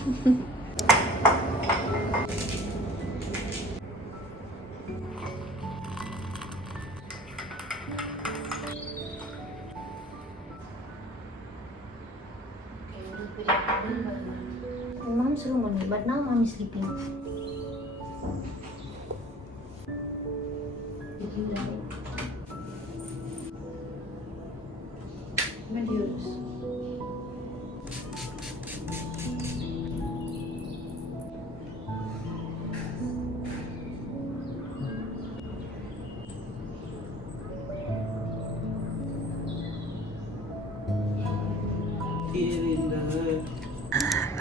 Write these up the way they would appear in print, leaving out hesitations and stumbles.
Mom's room only, but now mom is sleeping.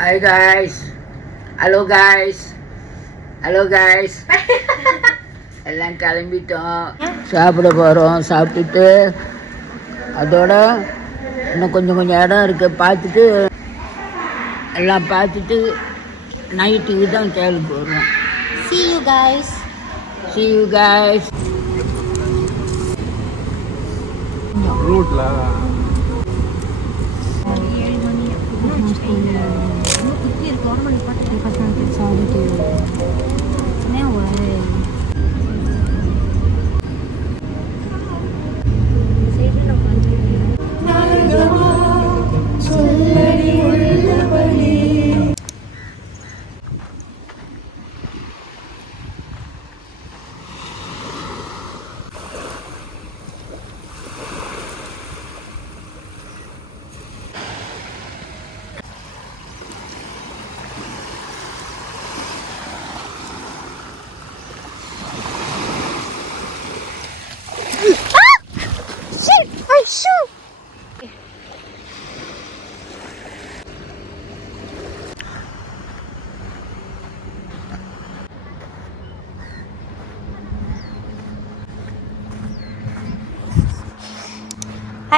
Hi guys, hello guys, எல்லாம் கிளம்பிட்டோம், சாப்பிட போகிறோம். சாப்பிட்டுட்டு அதோட இன்னும் கொஞ்சம் இடம் இருக்குது, பார்த்துட்டு எல்லாம் பார்த்துட்டு நைட்டுக்கு தான் கிளம்பி போகிறோம். See you guys. ரோட்ல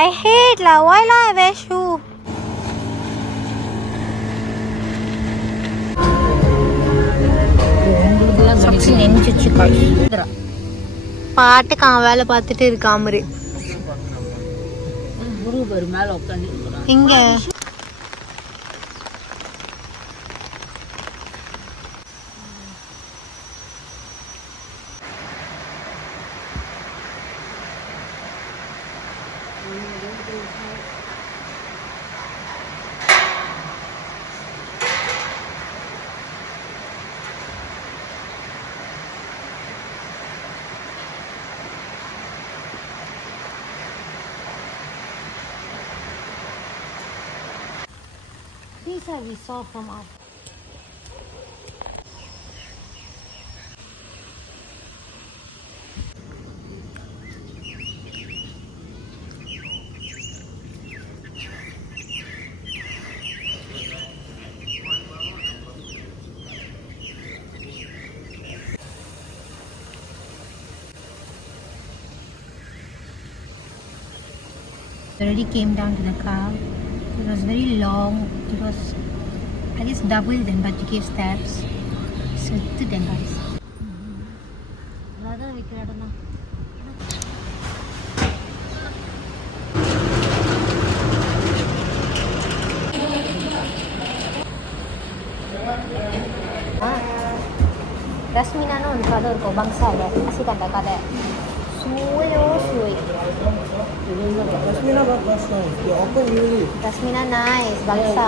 I hate la. Why la I wear shoe? பாட்டுக்கு அவன் வேலை பார்த்துட்டு இருக்கான் மாதிரி. மேல உட்காந்து இங்க these are we saw from our already came down to the car. It was very long. It was, I guess, double then, but you gave steps. So to them guys. Rather we could not. Rasmina no on father ko bangsa le kasi kanda kada. Suy. Rasmina got bus now. The auto really. Rasmina nice bangsa.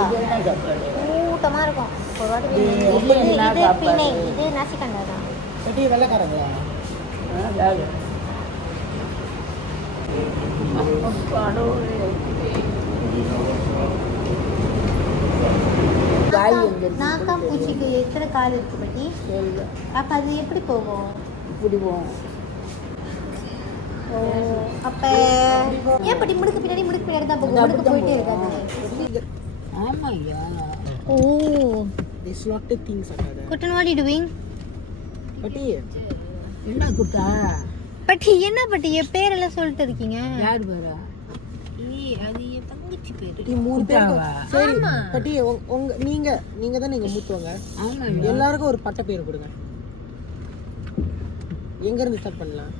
Tomar ko. Forward இது பின்னை இது nasi kanda da. Pati வெள்ளக்காரங்களா? நாக்காம் பூச்சிக்கு எத்தனை கால் இருக்கு பட்டி? அப்ப அது எப்படி போகும்? இப்படி போவோம். அப்ப ஏன் பட்டி முடுக்கு பின்னாடி தான் போகும், முடுக்கு போயிட்டே இருக்காது. ஆமாய்யா. ஓ They slotted things like that. Kuttan what are you doing? பட்டி என்ன குட்டா? பட்டி என்ன பட்டி என் பேரெல்லாம் சொல்லிட்டு இருக்கீங்க? யார் பேரா? அது என் தங்கச்சி பேரு. பட்டி மூணு பேர். சரி பட்டி உங்க நீங்க தான் நீங்க மூத்தவங்க. ஆமா. எல்லாருக்கும் ஒரு பட்ட பேர் கொடுங்க. எங்க இருந்து ஸ்டார்ட் பண்ணலாம்?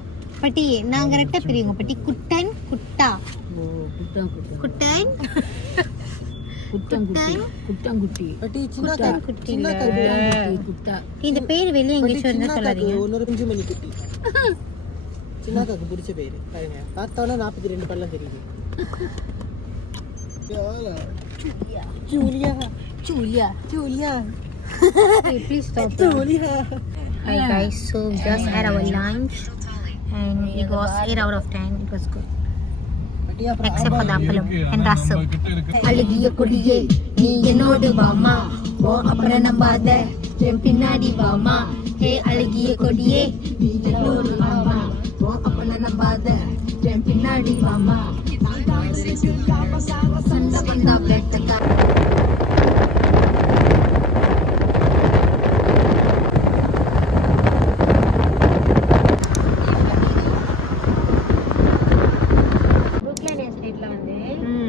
பட்டி நான் கரெக்டா பெரியவங்க. பட்டி குட்டன் குட்டா. ஓ குட்டா. குட்டன் குட்டங்குட்டி குட்டங்குட்டி பட்டி சின்னக்கா குட்டி சின்னக்கா குட்டா இந்த பேர் வெளியே பட்டி எங்கேயும் இருந்தா சின்னக்காக்கு சொல்லாதீங்க. இன்னொரு குஞ்சு மணி குட்டி சின்னக்காக்கு பிடிச்ச பேரு பாருங்க பார்த்தாலும் 42 பல்லம் தெரியுது Julia Julia Julia Hey, please stop. Julia Hi guys, so we just had our lunch and it was 8 out of 10. It was good. பட்டி அப்புறம் Except for the appalam and rasam. அழகிய கொடியே நீ என்னோடு வாமா ஓ அப்புறம் நம்பாத என் பின்னாடி வாமா ஹே அழகிய கொடியே நீ என்னோடு வாமா ஓ அப்புறம் நம்பாத என் பின்னாடி வாமா சண்டை வந்தா வேட்டக்கா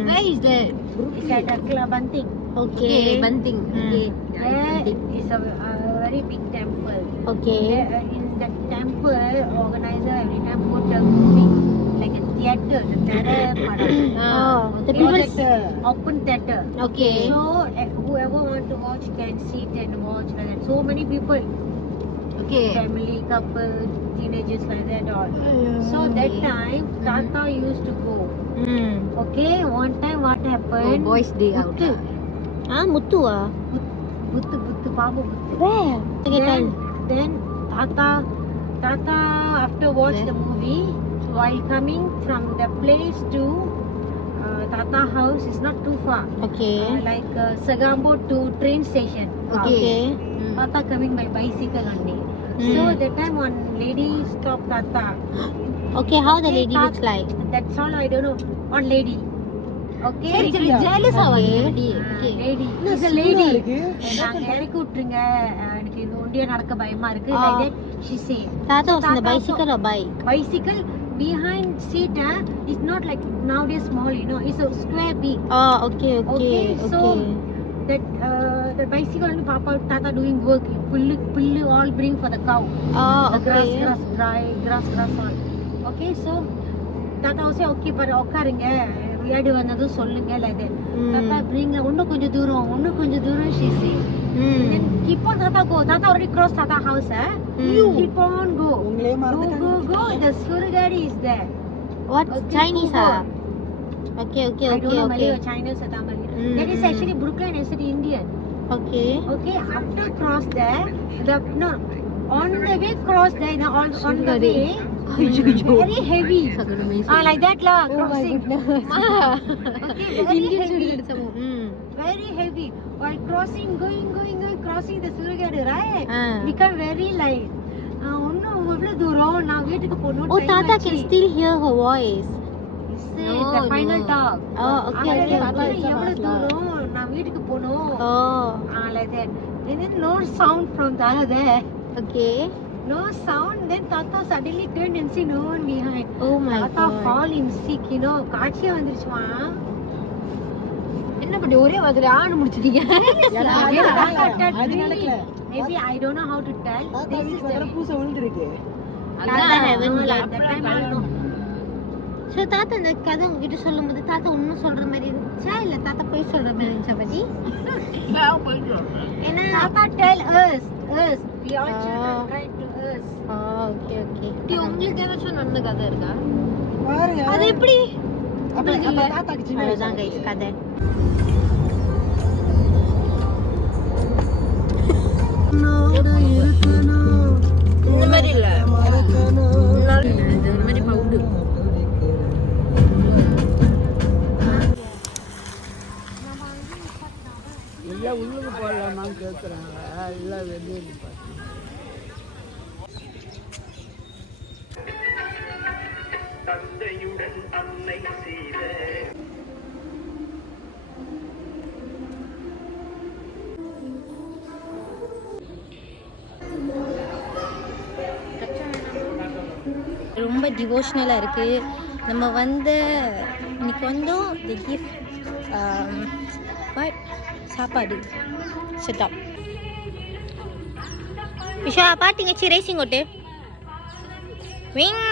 Where is that? It's at a Banting. Okay. Banting. There is a very big temple. Okay. In the temple, organizer every time put a movie like a theater, the theater part of it. Oh, the people. Open theater. Okay. So whoever want to watch can sit and watch like that. So many people, Okay. family, couple, teenagers like that all. So that time Tata used to go. Okay, one time what Oh, happened? boys day out. Muthu, Mutua. Buttu, Babu Buttu. Where? Then Tata after watch the movie, while coming from the place to Tata house is not too far. Okay. Like Sagambo to train station. Okay. Tata coming by bicycle only. So that time one lady stopped Tata. Okay, how the Okay, lady looks like? That's all I don't know. One lady. Okay. jealous ஆவாங்க Lady. It's a lady. நாங்க இறக்கி விட்டுருங்க எனக்கு இது ஒண்டியா நடக்க பயமா இருக்கு like that she say. Tata was in the Tata bicycle or bike? Bicycle behind seat is not like nowadays small, you know, it's a square big. Oh, okay, okay, Okay, so that the bicycle only Papa Tata doing work, pullu all bring for the cow. Oh, The grass, okay. dry grass all. Okay, so Tata was say okay but உட்காருங்க விளையாடு வந்ததும் சொல்லுங்க like that. Tata bring இன்னும் கொஞ்சம் தூரம் she say. Then keep on Tata go. Tata already crossed Tata house. Keep on go. உங்களே மறந்துட்டாங்க Go. The Surigari is there. What? Okay, Chinese go. ah? Okay, okay, I don't okay, know okay. Malay or Chinese or Tamil. That is actually Brooklyn is Indian. Okay. Okay, after cross there, on the way cross there, on the way, very heavy. Like that lah, crossing. Okay, very heavy. Very heavy. While crossing, going, crossing the Surigadu, right? Become very light. ஒன்னும் எவ்வளவு தூரம் நான் வீட்டுக்கு போகணும் Oh, Tata can still hear her voice. the final talk. Oh, okay, okay, okay. எவ்வளவு தூரம் நான் வீட்டுக்கு போகணும் Oh, like that. And then no sound from Tata there. okay. No sound. Then Tata suddenly turned and see no one behind. Oh my Tata god. fall in sick, you know. காட்சியே வந்துருச்சுமா. என்ன பண்ணி ஒரே வாரத்துல ஆணு முடிச்சிட்டீங்க அது நடக்கல Maybe I don't know how to tell. தாத்தா வீட்டுக்கு வர பூசை விழுந்திருக்கு Tata haven't that time I know. So தாத்தா இந்த கதை உங்ககிட்ட சொல்லும்போது தாத்தா ஒன்னும் சொல்ற மாதிரி இருந்துச்சா இல்ல தாத்தா போய் சொல்ற மாதிரி இருந்துச்சா பத்தி? ஏன்னா Tata tell us. We all children try to us. Oh, okay, okay. உங்களுக்கு ஏதாச்சும் நடந்த கதை இருக்கா பாருங்க அது எப்படி? அப்ப தாத்தாக்கு சின்ன அவ்வளவுதான் guys கதை. இந்த மாதிரி இல்ல இந்த மாதிரி பவுடு எல்லாம் உள்ளுக்கு போடலாமான்னு கேட்குறாங்க எல்லாம் வெளியே தந்தையுடன் அன்னை செய்த ரொம்ப டிவோஷனலாக இருக்குது. நம்ம வந்து இன்னைக்கு வந்தோம் தி கிஃப்ட் பட் சாப்பாடு செட்டப் விஷா பாட்டிங்க சி ரேசிங் ஓட்டு விங்